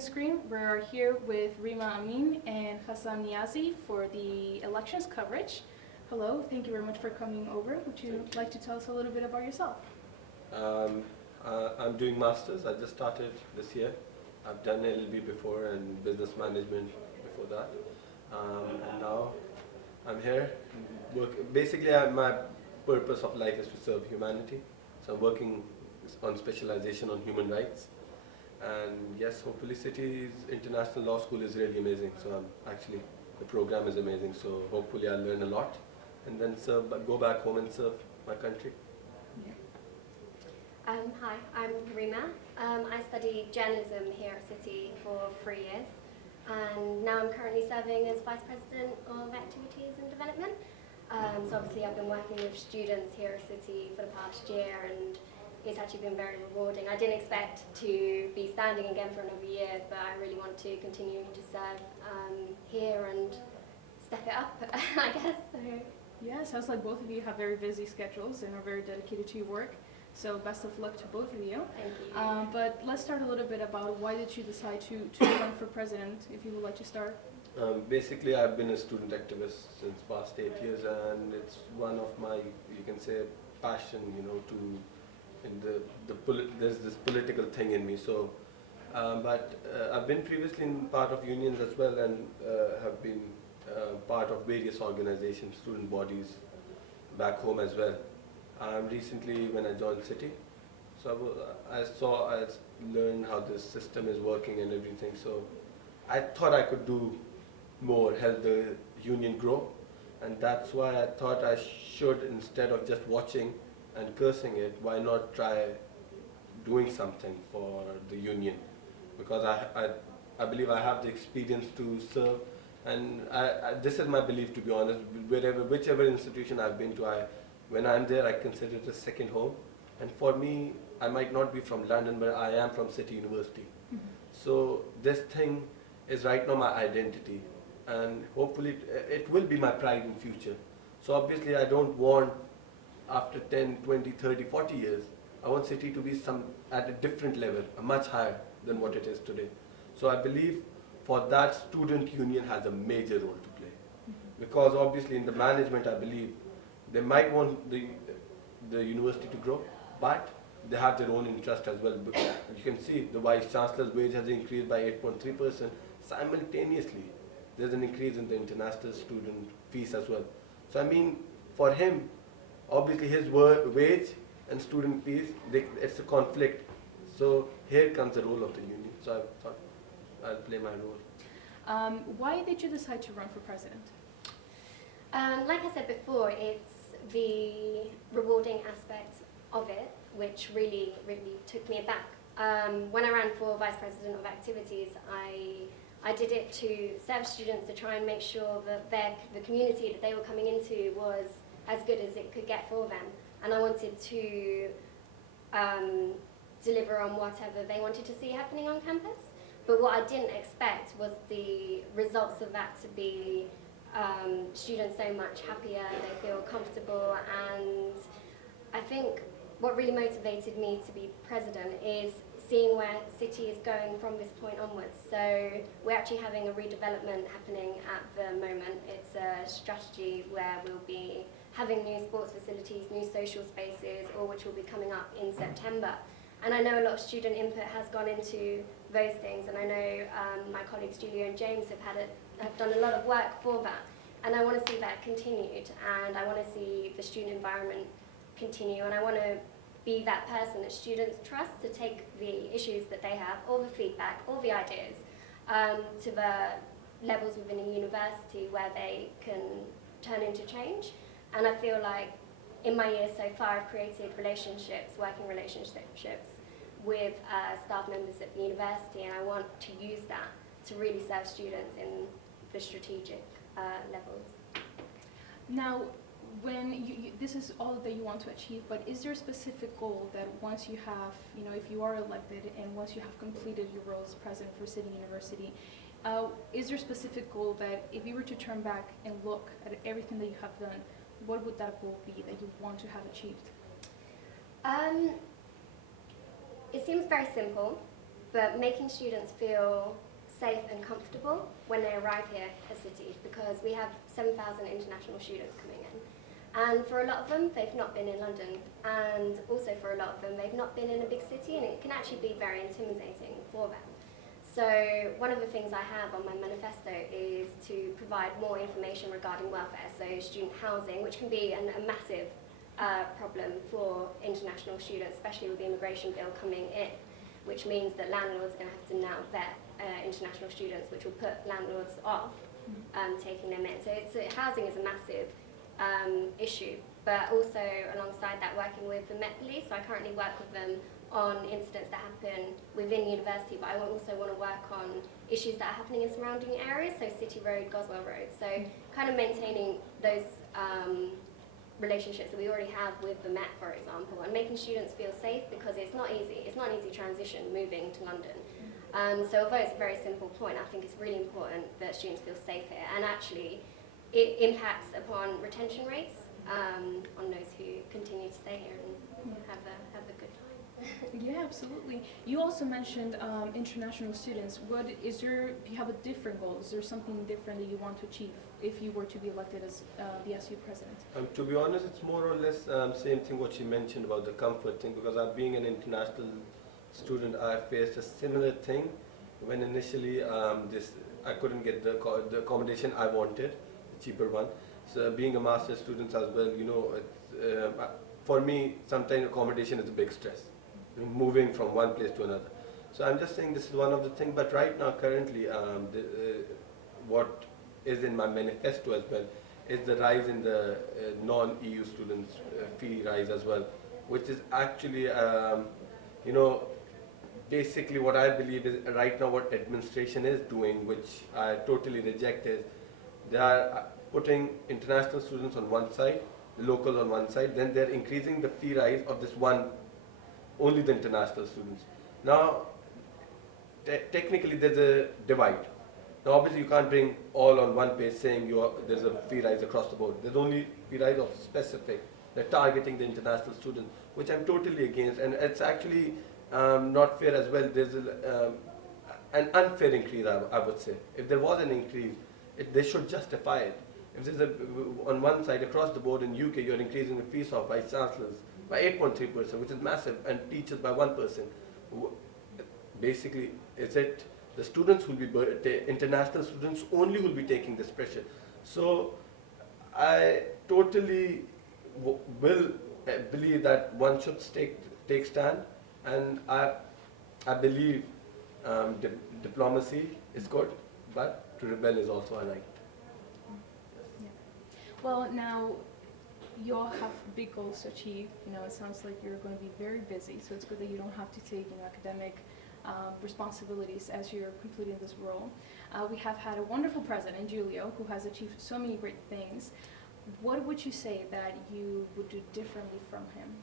OnScreen. We're here with Rima, Amin, and Hassan, Niazi for the elections coverage. Hello, thank you very much for coming over. Would you like to tell us a little bit about yourself? I'm doing masters. I just started this year. I've done LLB before and business management before that, and now I'm here. Basically, my purpose of life is to serve humanity. So I'm working on specialization on human rights. And yes, hopefully City's International Law School is really amazing. So the program is amazing. So hopefully I'll learn a lot and then go back home and serve my country. Yeah. Hi, I'm Rima. I studied journalism here at City for 3 years. And now I'm currently serving as Vice President of Activities and Development. So obviously I've been working with students here at City for the past year, and it's actually been very rewarding. I didn't expect to be standing again for another year, but I really want to continue to serve here and step it up, I guess. So. Yeah, sounds like both of you have very busy schedules and are very dedicated to your work. So best of luck to both of you. Thank you. But let's start a little bit about why did you decide to run for president, if you would like to start. Basically, I've been a student activist since past 8 years, and it's one of my, you can say, passion, there's this political thing in me. So, but I've been previously in part of unions as well, and have been part of various organizations, student bodies back home as well. Recently, when I joined City, so I learned how this system is working and everything. So I thought I could do more, help the union grow, and that's why I thought I should, instead of just watching and cursing it, why not try doing something for the union? Because I believe I have the experience to serve, and this is my belief, to be honest. Whichever institution I've been to, when I'm there, I consider it a second home. And for me, I might not be from London, but I am from City University. Mm-hmm. So this thing is right now my identity, and hopefully it will be my pride in future. So obviously I don't want, after 10, 20, 30, 40 years, I want City to be at a different level, much higher than what it is today. So I believe for that, student union has a major role to play. Mm-hmm. Because obviously in the management, I believe they might want the university to grow, but they have their own interest as well. You can see the Vice Chancellor's wage has increased by 8.3%. Simultaneously, there's an increase in the international student fees as well. So I mean, for him, obviously his wage and student fees, it's a conflict. So here comes the role of the union. So I thought I'll play my role. Why did you decide to run for president? Like I said before, it's the rewarding aspect of it which really, really took me aback. When I ran for Vice President of Activities, I did it to serve students, to try and make sure that the community that they were coming into was as good as it could get for them. And I wanted to deliver on whatever they wanted to see happening on campus. But what I didn't expect was the results of that to be students so much happier, they feel comfortable, and I think what really motivated me to be president is seeing where City is going from this point onwards. So we're actually having a redevelopment happening at the moment. It's a strategy where we'll be having new sports facilities, new social spaces, all which will be coming up in September. And I know a lot of student input has gone into those things, and I know my colleagues Julia and James have done a lot of work for that. And I want to see that continued, and I want to see the student environment continue, and I want to be that person that students trust to take the issues that they have, all the feedback, all the ideas, to the levels within a university where they can turn into change. And I feel like in my years so far, I've created working relationships with staff members at the university, and I want to use that to really serve students in the strategic levels. Now, when this is all that you want to achieve, but is there a specific goal that once you have, if you are elected and once you have completed your role as president for City University, is there a specific goal that if you were to turn back and look at everything that you have done, what would that goal be that you want to have achieved? It seems very simple, but making students feel safe and comfortable when they arrive here at City, because we have 7,000 international students coming in. And for a lot of them, they've not been in London. And also for a lot of them, they've not been in a big city, and it can actually be very intimidating for them. So one of the things I have on my manifesto is to provide more information regarding welfare, so student housing, which can be a massive problem for international students, especially with the immigration bill coming in, which means that landlords are going to have to now vet international students, which will put landlords off taking them in. So housing is a massive issue, but also alongside that, working with the Met Police. So I currently work with them on incidents that happen within university, but I also want to work on issues that are happening in surrounding areas, so City Road, Goswell Road. So kind of maintaining those relationships that we already have with the Met, for example, and making students feel safe, because it's not easy. It's not an easy transition moving to London. So although it's a very simple point, I think it's really important that students feel safe here, and actually it impacts upon retention rates on those who continue to stay here and have a good time. Yeah, absolutely. You also mentioned international students. Do you have a different goal? Is there something different that you want to achieve if you were to be elected as the SU president? To be honest, it's more or less same thing what she mentioned about the comfort thing, because being an international student, I faced a similar thing when initially I couldn't get the accommodation I wanted, the cheaper one. So being a master's student as well, you know, for me, sometimes accommodation is a big stress, moving from one place to another. So I'm just saying this is one of the things, but right now currently what is in my manifesto as well is the rise in the non-EU students fee rise as well, which is actually, you know, basically what I believe is right now what administration is doing, which I totally reject, is they are putting international students on one side, the locals on one side, then they're increasing the fee rise of this one, only the international students. Now, technically there's a divide. Now obviously you can't bring all on one page saying there's a fee rise across the board. There's only fee rise of specific. They're targeting the international students, which I'm totally against, and it's actually not fair as well. There's an unfair increase, I would say. If there was an increase, they should justify it. If there's on one side, across the board in UK, you're increasing the fees of vice chancellors by 8.3%, which is massive, and teachers by 1%. Basically, is it the students who will be, international students only will be taking this pressure? So I totally will believe that one should take stand, and I believe diplomacy is good, but to rebel is also a right. Yeah. Well, now you all have big goals to achieve. You know, it sounds like you're going to be very busy, so it's good that you don't have to take academic responsibilities as you're completing this role. We have had a wonderful president, Giulio, who has achieved so many great things. What would you say that you would do differently from him?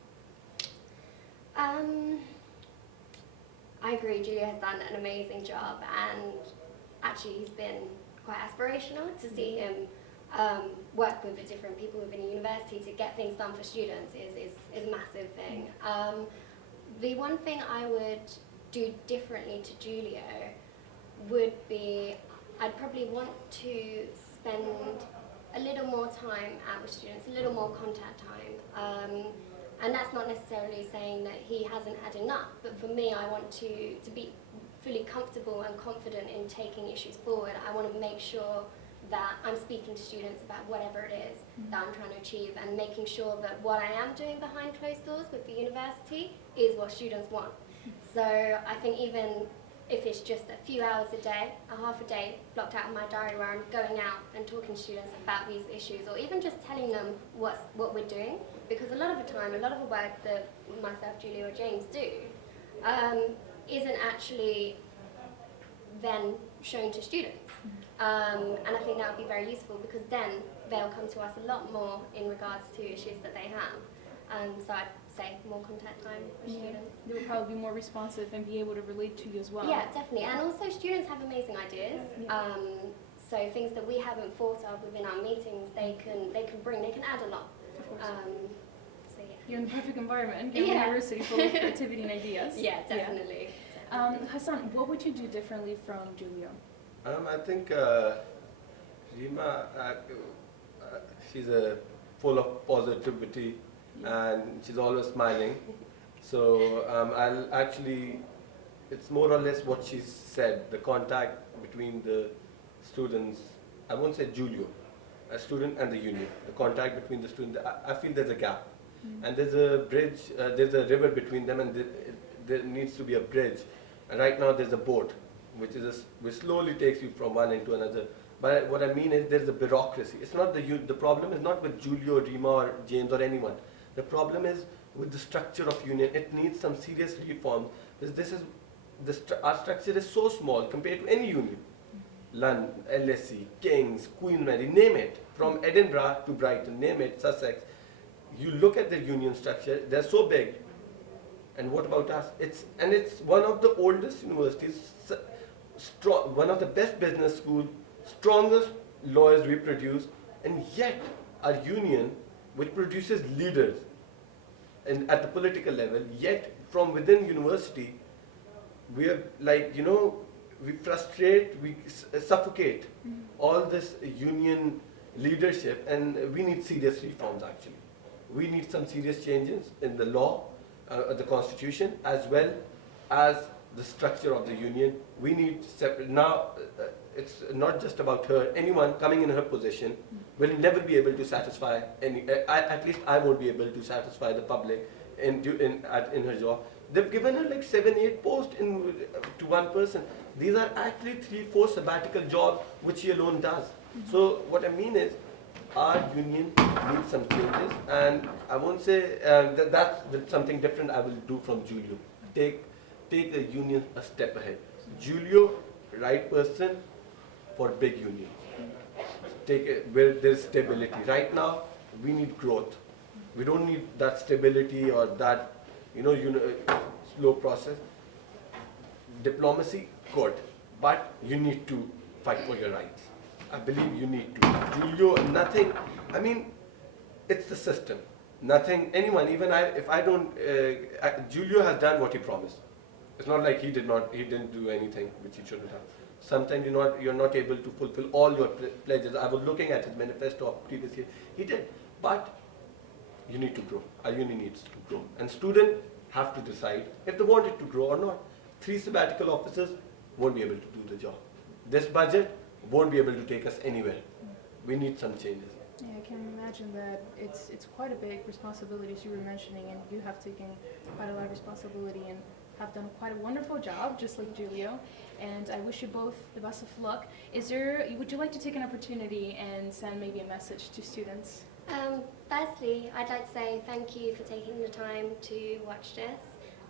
I agree, Giulio has done an amazing job, and actually he's been quite aspirational to see him work with the different people within a university to get things done for students is a massive thing. The one thing I would do differently to Giulio would be, I'd probably want to spend a little more time out with students, a little more contact time. And that's not necessarily saying that he hasn't had enough, but for me, I want to be fully comfortable and confident in taking issues forward. I want to make sure that I'm speaking to students about whatever it is that I'm trying to achieve, and making sure that what I am doing behind closed doors with the university is what students want. So I think even if it's just a few hours a day, a half a day blocked out in my diary where I'm going out and talking to students about these issues, or even just telling them what we're doing, because a lot of the time, a lot of the work that myself, Julie, or James do isn't actually then shown to students. And I think that would be very useful, because then they'll come to us a lot more in regards to issues that they have. So I'd say more contact time with students. They would probably be more responsive and be able to relate to you as well. Yeah, definitely. And also students have amazing ideas. So things that we haven't thought of within our meetings, they can add a lot. So yeah. You're in the perfect environment. You're in a university full of creativity and ideas. Yeah, definitely. Hassan, what would you do differently from Julio? I think Rima, she's full of positivity and she's always smiling. So I'll actually, it's more or less what she said, the contact between the students, I won't say Julio, a student and the union, the contact between the student, I feel there's a gap. And there's a bridge, there's a river between them, and there needs to be a bridge. And right now there's a boat, which slowly takes you from one end to another. But what I mean is there's a bureaucracy. It's not the problem is not with Julio, Rima, or James, or anyone. The problem is with the structure of union. It needs some serious reform. Our structure is so small compared to any union. London, LSE, King's, Queen Mary, name it. From Edinburgh to Brighton, name it, Sussex. You look at the union structure, they're so big. And what about us? It's one of the oldest universities, one of the best business schools, strongest lawyers we produce, and yet our union, which produces leaders and at the political level, yet from within university, we are like, we frustrate, we suffocate all this union leadership, and we need serious reforms actually. We need some serious changes in the law, the constitution, as well as the structure of the union. We need separate, now it's not just about her, anyone coming in her position will never be able to satisfy at least I won't be able to satisfy the public in her job. They've given her like 7-8 posts to one person. These are actually 3-4 sabbatical jobs which she alone does. So what I mean is, our union needs some changes, and I won't say that's something different I will do from Julio. Take the union a step ahead. Julio, right person for big union. Where there's stability. Right now, we need growth. We don't need that stability or that slow process. Diplomacy, good, but you need to fight for your rights. I believe you need to. Julio, nothing, I mean, it's the system. Nothing, anyone, even if I don't, Julio has done what he promised. It's not like he didn't do anything which he shouldn't have. Sometimes you're not able to fulfill all your pledges. I was looking at his manifesto of previous year. He did, but you need to grow. Our union needs to grow. And students have to decide if they want it to grow or not. 3 sabbatical officers won't be able to do the job. This budget won't be able to take us anywhere. We need some changes. Yeah, I can imagine that it's quite a big responsibility, as you were mentioning, and you have taken quite a lot of responsibility and have done quite a wonderful job, just like Julio. And I wish you both the best of luck. Would you like to take an opportunity and send maybe a message to students? Firstly, I'd like to say thank you for taking the time to watch this.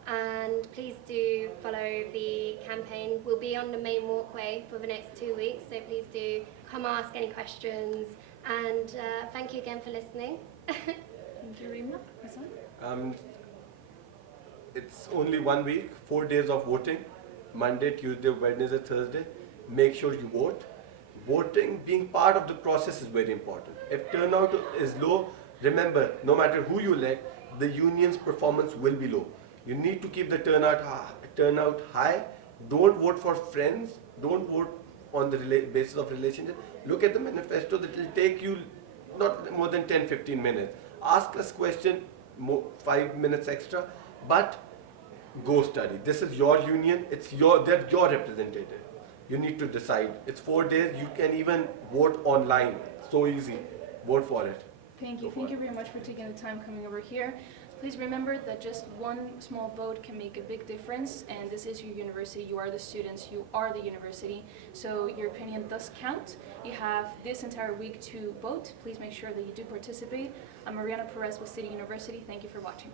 And please do follow the campaign. We'll be on the main walkway for the next 2 weeks, so please do come ask any questions. And thank you again for listening. Thank you, Rima. Hassan? It's only 1 week, 4 days of voting, Monday, Tuesday, Wednesday, Thursday. Make sure you vote. Voting, being part of the process is very important. If turnout is low, remember, no matter who you elect, the union's performance will be low. You need to keep the turnout high. Don't vote for friends. Don't vote on the basis of relationship. Look at the manifesto. That will take you not more than 10-15 minutes. Ask us question, 5 minutes extra, but go study. This is your union. They're your representative. You need to decide. It's 4 days. You can even vote online. So easy. Vote for it. Thank you. Thank you very much for taking the time coming over here. Please remember that just one small vote can make a big difference, and this is your university. You are the students. You are the university. So your opinion does count. You have this entire week to vote. Please make sure that you do participate. I'm Ariana Perez with City University. Thank you for watching.